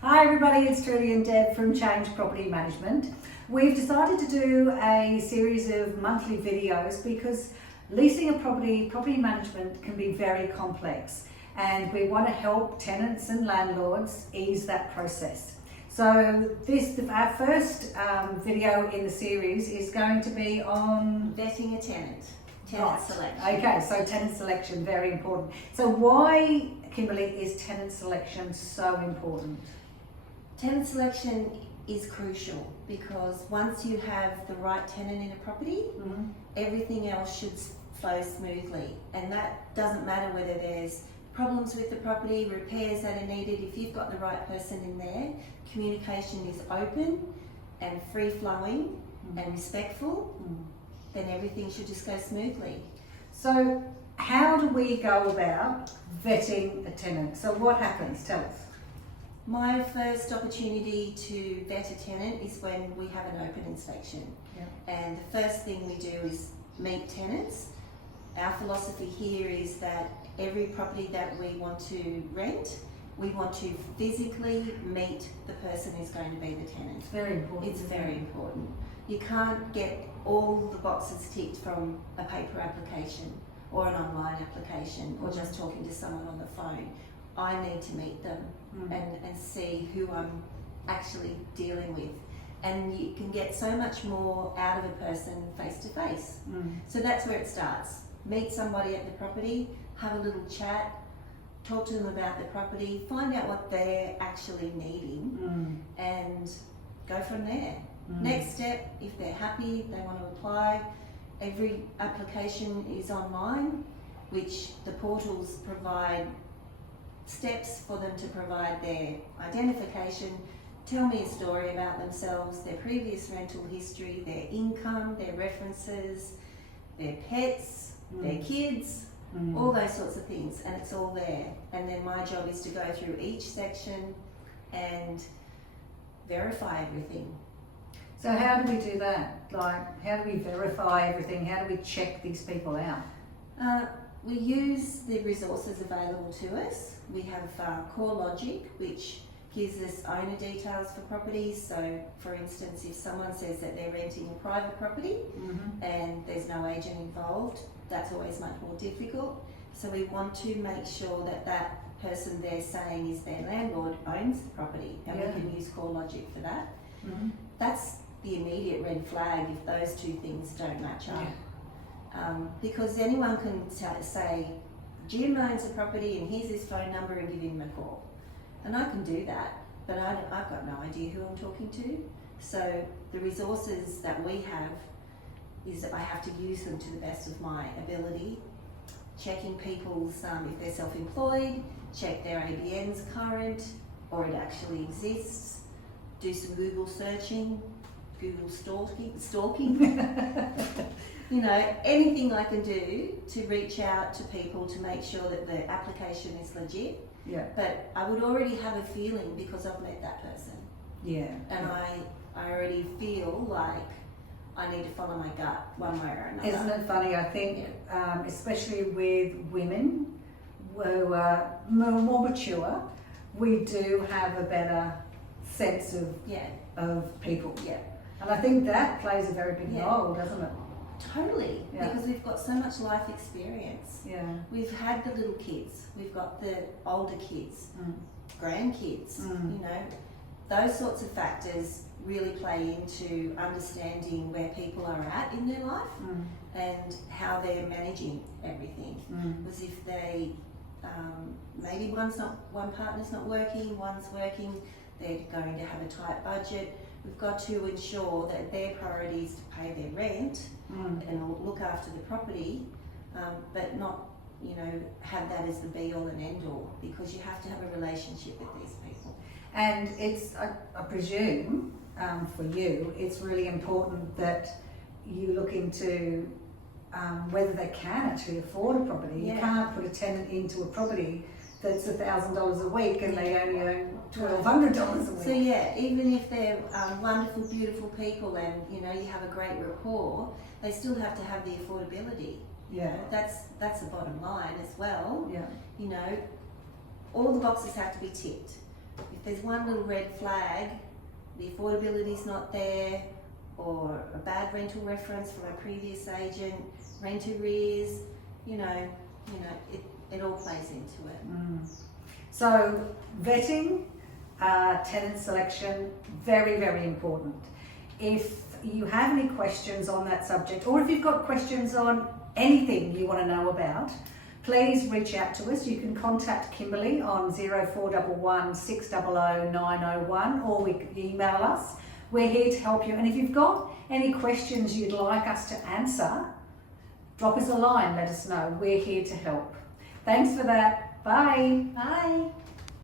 Hi everybody, it's Trudy and Deb from Change Property Management. We've decided to do a series of monthly videos because leasing a property management can be very complex, and we want to help tenants and landlords ease that process. So our first video in the series is going to be on vetting a tenant. Right. Selection. Okay, so tenant selection, very important. So why, Kimberly, is tenant selection so important? Tenant selection is crucial because once you have the right tenant in a property, everything else should flow smoothly. And that doesn't matter whether there's problems with the property, repairs that are needed. If you've got the right person in there, communication is open and free-flowing and respectful, then everything should just go smoothly. So how do we go about vetting a tenant? So what happens? Tell us. My first opportunity to vet a tenant is when we have an open inspection. And the first thing we do is meet tenants. Our philosophy here is that every property that we want to rent, we want to physically meet the person who's going to be the tenant. It's very important. It's very important. You can't get all the boxes ticked from a paper application or an online application or just talking to someone on the phone. I need to meet them and see who I'm actually dealing with. And you can get so much more out of a person face to face. So that's where it starts. Meet somebody at the property, have a little chat, talk to them about the property, find out what they're actually needing and go from there. Next step, if they're happy, they want to apply, every application is online, which the portals provide steps for them to provide their identification, tell me a story about themselves, their previous rental history, their income, their references, their pets, their kids, all those sorts of things, and it's all there. And then my job is to go through each section and verify everything. So how do we do that? Like, how do we verify everything? How do we check these people out? We use the resources available to us. We have CoreLogic, which gives us owner details for properties. So, for instance, if someone says that they're renting a private property and there's no agent involved, that's always much more difficult. So we want to make sure that that person they're saying is their landlord owns the property, and we can use CoreLogic for that. That's the immediate red flag if those two things don't match up. Because anyone can say, Jim owns a property and here's his phone number and give him a call. And I can do that, but I've got no idea who I'm talking to. So the resources that we have is that I have to use them to the best of my ability. Checking people's, if they're self-employed, check their ABN's current, or it actually exists. Do some Google searching, Google stalking. You know, anything I can do to reach out to people to make sure that the application is legit. But I would already have a feeling because I've met that person. And I already feel like I need to follow my gut one way or another. Isn't it funny? I think, especially with women who are more mature, we do have a better sense of people. And I think that plays a very big role, doesn't it? Totally, because we've got so much life experience. We've had the little kids, we've got the older kids, grandkids, you know, those sorts of factors really play into understanding where people are at in their life and how they're managing everything. Because if they, maybe one partner's not working, one's working, they're going to have a tight budget. We've got to ensure that their priority is to pay their rent and look after the property, but not, you know, have that as the be-all and end-all, because you have to have a relationship with these people. And it's, I presume, for you, it's really important that you look into whether they can actually afford a property. You can't put a tenant into a property that's $1,000 a week and they only earn $1,200 a week. So even if they're wonderful, beautiful people and you know you have a great rapport, they still have to have the affordability. That's the bottom line as well. You know, all the boxes have to be ticked. If there's one little red flag, the affordability's not there, or a bad rental reference from a previous agent, rent arrears, it all plays into it. So vetting, tenant selection, very, very important. If you have any questions on that subject, or if you've got questions on anything you want to know about, please reach out to us. You can contact Kimberly on 0411 600 901, or email us. We're here to help you. And if you've got any questions you'd like us to answer, drop us a line, let us know. We're here to help. Thanks for that. Bye. Bye.